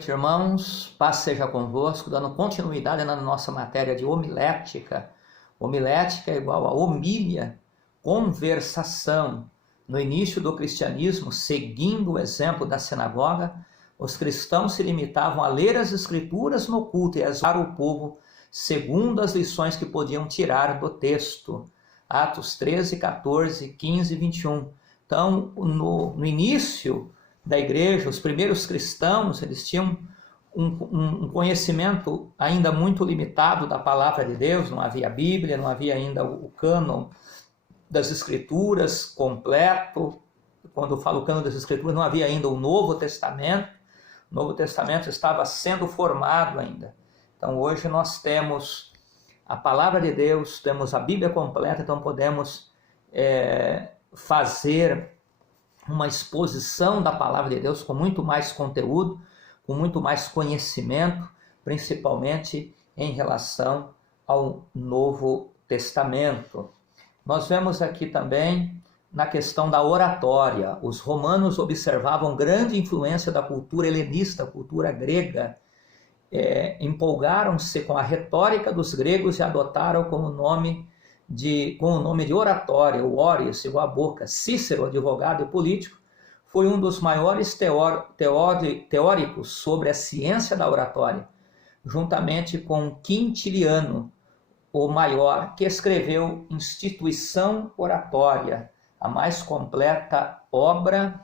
noite, irmãos. Paz seja convosco, dando continuidade na nossa matéria de homilética. Homilética é igual a homília, conversação. No início do cristianismo, seguindo o exemplo da sinagoga, os cristãos se limitavam a ler as escrituras no culto e a exortar o povo segundo as lições que podiam tirar do texto. Atos 13, 14, 15 e 21. Então, no início da igreja, os primeiros cristãos, eles tinham um conhecimento ainda muito limitado da palavra de Deus. Não havia Bíblia, não havia ainda o cânon das Escrituras completo. Quando eu falo cânon das Escrituras, não havia ainda o Novo Testamento. O Novo Testamento estava sendo formado ainda. Então hoje nós temos a palavra de Deus, temos a Bíblia completa, então podemos fazer uma exposição da palavra de Deus com muito mais conteúdo, com muito mais conhecimento, principalmente em relação ao Novo Testamento. Nós vemos aqui também na questão da oratória. Os romanos observavam grande influência da cultura helenista, cultura grega. Empolgaram-se com a retórica dos gregos e adotaram com o nome de oratória, o óris, igual a boca. Cícero, advogado e político, foi um dos maiores teóricos sobre a ciência da oratória, juntamente com Quintiliano, o maior, que escreveu Instituição Oratória, a mais completa obra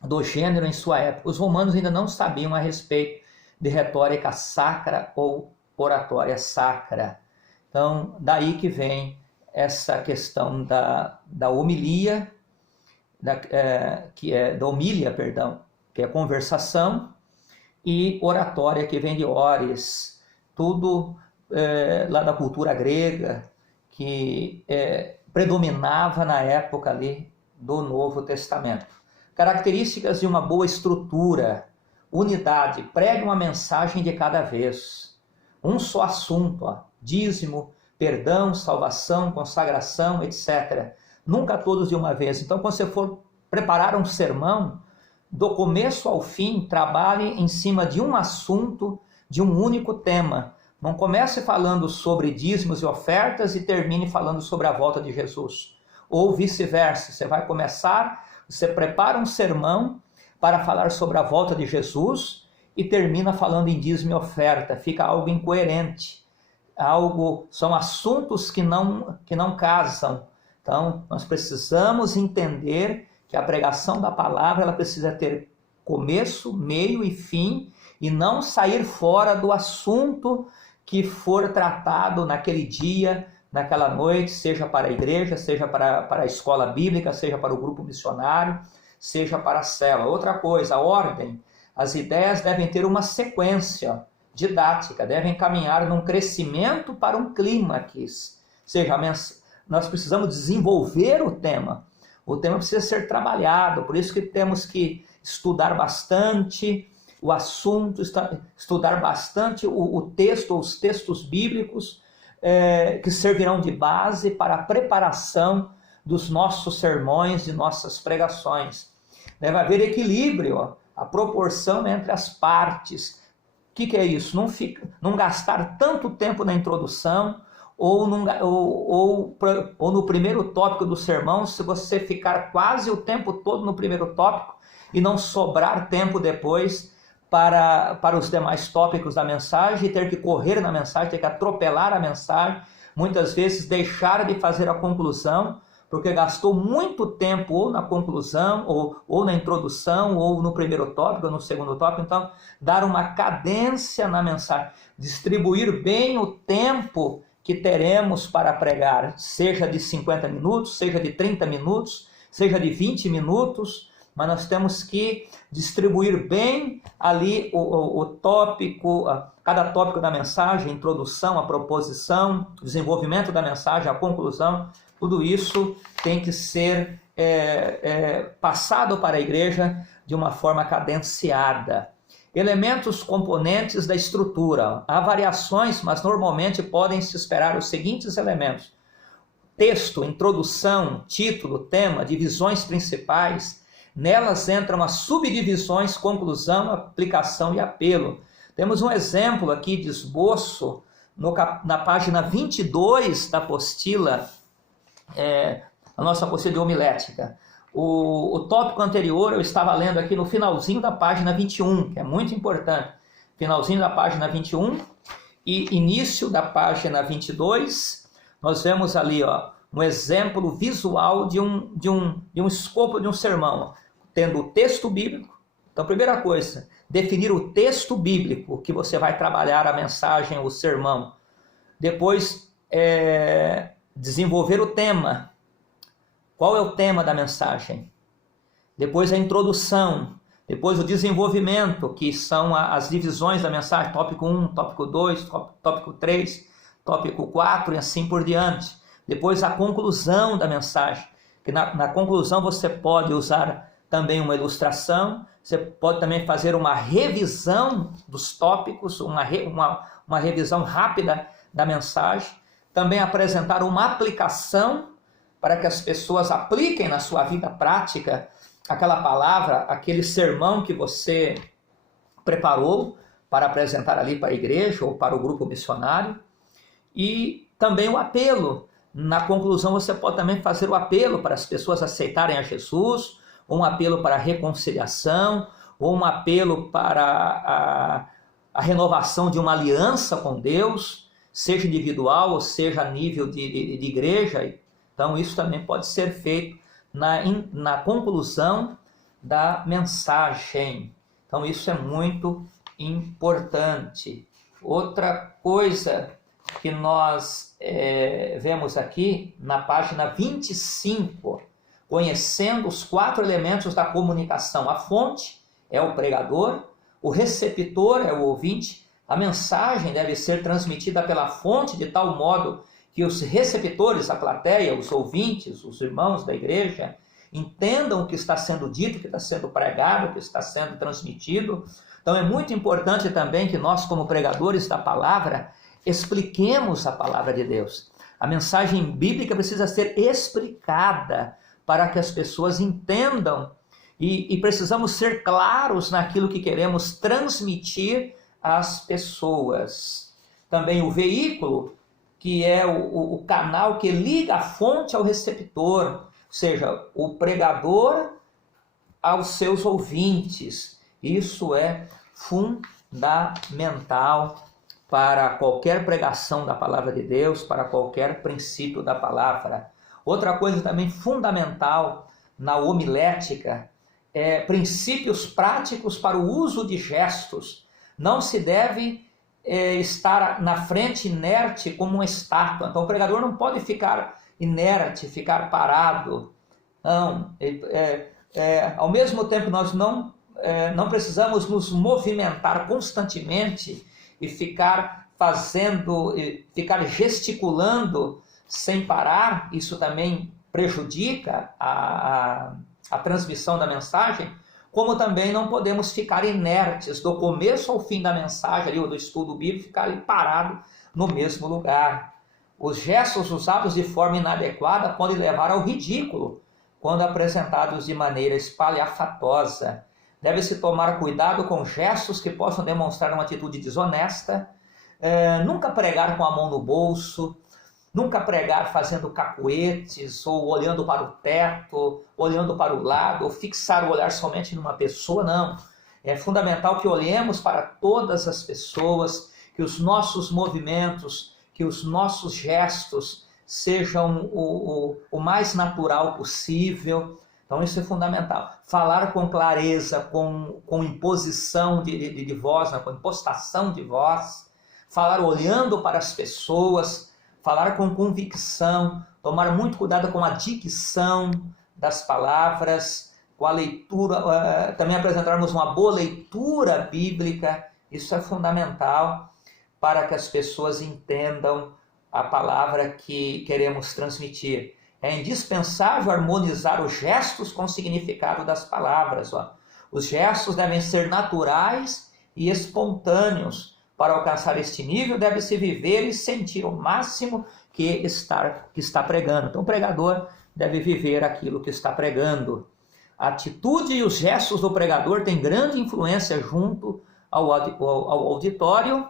do gênero em sua época. Os romanos ainda não sabiam a respeito de retórica sacra ou oratória sacra. Então, daí que vem essa questão da homilia, que é conversação, e oratória, que vem de ores, tudo lá da cultura grega, que predominava na época ali do Novo Testamento. Características de uma boa estrutura: unidade, pregue uma mensagem de cada vez, um só assunto, dízimo, perdão, salvação, consagração, etc. Nunca todos de uma vez. Então, quando você for preparar um sermão, do começo ao fim, trabalhe em cima de um assunto, de um único tema. Não comece falando sobre dízimos e ofertas e termine falando sobre a volta de Jesus. Ou vice-versa. Você prepara um sermão para falar sobre a volta de Jesus e termina falando em dízimo e oferta. Fica algo incoerente. São assuntos que não casam. Então, nós precisamos entender que a pregação da palavra ela precisa ter começo, meio e fim, e não sair fora do assunto que for tratado naquele dia, naquela noite, seja para a igreja, seja para a escola bíblica, seja para o grupo missionário, seja para a célula. Outra coisa, a ordem. As ideias devem ter uma sequência didática, devem caminhar num crescimento para um clímax. Ou seja, nós precisamos desenvolver o tema. O tema precisa ser trabalhado, por isso que temos que estudar bastante o assunto, estudar bastante o texto, ou os textos bíblicos, que servirão de base para a preparação dos nossos sermões, de nossas pregações. Deve haver equilíbrio, a proporção entre as partes. O que é isso? Não gastar tanto tempo na introdução, ou no primeiro tópico do sermão, se você ficar quase o tempo todo no primeiro tópico e não sobrar tempo depois para os demais tópicos da mensagem, e ter que correr na mensagem, ter que atropelar a mensagem, muitas vezes deixar de fazer a conclusão, porque gastou muito tempo ou na conclusão, ou na introdução, ou no primeiro tópico, ou no segundo tópico. Então, dar uma cadência na mensagem, distribuir bem o tempo que teremos para pregar, seja de 50 minutos, seja de 30 minutos, seja de 20 minutos, mas nós temos que distribuir bem ali o tópico, cada tópico da mensagem, a introdução, a proposição, o desenvolvimento da mensagem, a conclusão. Tudo isso tem que ser passado para a igreja de uma forma cadenciada. Elementos componentes da estrutura. Há variações, mas normalmente podem se esperar os seguintes elementos: texto, introdução, título, tema, divisões principais, Nelas entram as subdivisões, conclusão, aplicação e apelo. Temos um exemplo aqui de esboço na página 22 da apostila, a nossa apostila homilética. O tópico anterior eu estava lendo aqui no finalzinho da página 21, que é muito importante. Finalzinho da página 21 e início da página 22, nós vemos ali um exemplo visual de um escopo de um sermão, tendo o texto bíblico. Então, primeira coisa, definir o texto bíblico que você vai trabalhar a mensagem, o sermão. Depois, desenvolver o tema. Qual é o tema da mensagem? Depois a introdução. Depois o desenvolvimento, que são as divisões da mensagem. Tópico 1, tópico 2, tópico 3, tópico 4 e assim por diante. Depois a conclusão da mensagem. Que na conclusão você pode usar também uma ilustração. Você pode também fazer uma revisão dos tópicos, uma revisão rápida da mensagem. Também apresentar uma aplicação para que as pessoas apliquem na sua vida prática aquela palavra, aquele sermão que você preparou para apresentar ali para a igreja ou para o grupo missionário. E também o apelo. Na conclusão você pode também fazer o apelo para as pessoas aceitarem a Jesus, ou um apelo para a reconciliação, ou um apelo para a renovação de uma aliança com Deus, seja individual ou seja a nível de igreja. Então isso também pode ser feito na conclusão da mensagem. Então isso é muito importante. Outra coisa que nós vemos aqui na página 25, conhecendo os 4 elementos da comunicação. A fonte é o pregador, o receptor é o ouvinte, a mensagem deve ser transmitida pela fonte de tal modo que os receptores, a plateia, os ouvintes, os irmãos da igreja, entendam o que está sendo dito, o que está sendo pregado, o que está sendo transmitido. Então é muito importante também que nós, como pregadores da palavra, expliquemos a palavra de Deus. A mensagem bíblica precisa ser explicada para que as pessoas entendam e precisamos ser claros naquilo que queremos transmitir às pessoas. Também o veículo, que é o canal que liga a fonte ao receptor, ou seja, o pregador aos seus ouvintes. Isso é fundamental para qualquer pregação da palavra de Deus, para qualquer princípio da palavra. Outra coisa também fundamental na homilética é princípios práticos para o uso de gestos. Não se deve estar na frente inerte como uma estátua. Então o pregador não pode ficar inerte, ficar parado. Não. Ao mesmo tempo nós não precisamos nos movimentar constantemente e ficar gesticulando sem parar. Isso também prejudica a transmissão da mensagem, como também não podemos ficar inertes do começo ao fim da mensagem, ali, ou do estudo bíblico, ficar ali parado no mesmo lugar. Os gestos usados de forma inadequada podem levar ao ridículo, quando apresentados de maneira espalhafatosa. Deve-se tomar cuidado com gestos que possam demonstrar uma atitude desonesta, nunca pregar com a mão no bolso, nunca pregar fazendo cacuetes, ou olhando para o teto, olhando para o lado, ou fixar o olhar somente numa pessoa, não. É fundamental que olhemos para todas as pessoas, que os nossos movimentos, que os nossos gestos sejam o mais natural possível. Então isso é fundamental. Falar com clareza, com imposição de voz, com impostação de voz, falar olhando para as pessoas, falar com convicção, tomar muito cuidado com a dicção das palavras, com a leitura, também apresentarmos uma boa leitura bíblica. Isso é fundamental para que as pessoas entendam a palavra que queremos transmitir. É indispensável harmonizar os gestos com o significado das palavras. Os gestos devem ser naturais e espontâneos. Para alcançar este nível, deve-se viver e sentir o máximo que está pregando. Então, o pregador deve viver aquilo que está pregando. A atitude e os gestos do pregador têm grande influência junto ao auditório.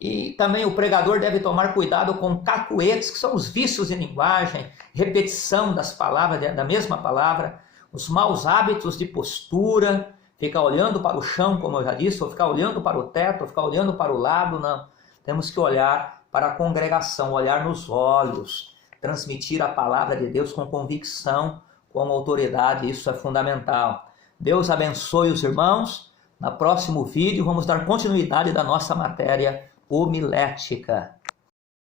E também o pregador deve tomar cuidado com cacuetes, que são os vícios de linguagem, repetição das palavras, da mesma palavra, os maus hábitos de postura, ficar olhando para o chão, como eu já disse, ou ficar olhando para o teto, ou ficar olhando para o lado, não. Temos que olhar para a congregação, olhar nos olhos, transmitir a palavra de Deus com convicção, com autoridade, isso é fundamental. Deus abençoe os irmãos. No próximo vídeo vamos dar continuidade da nossa matéria homilética.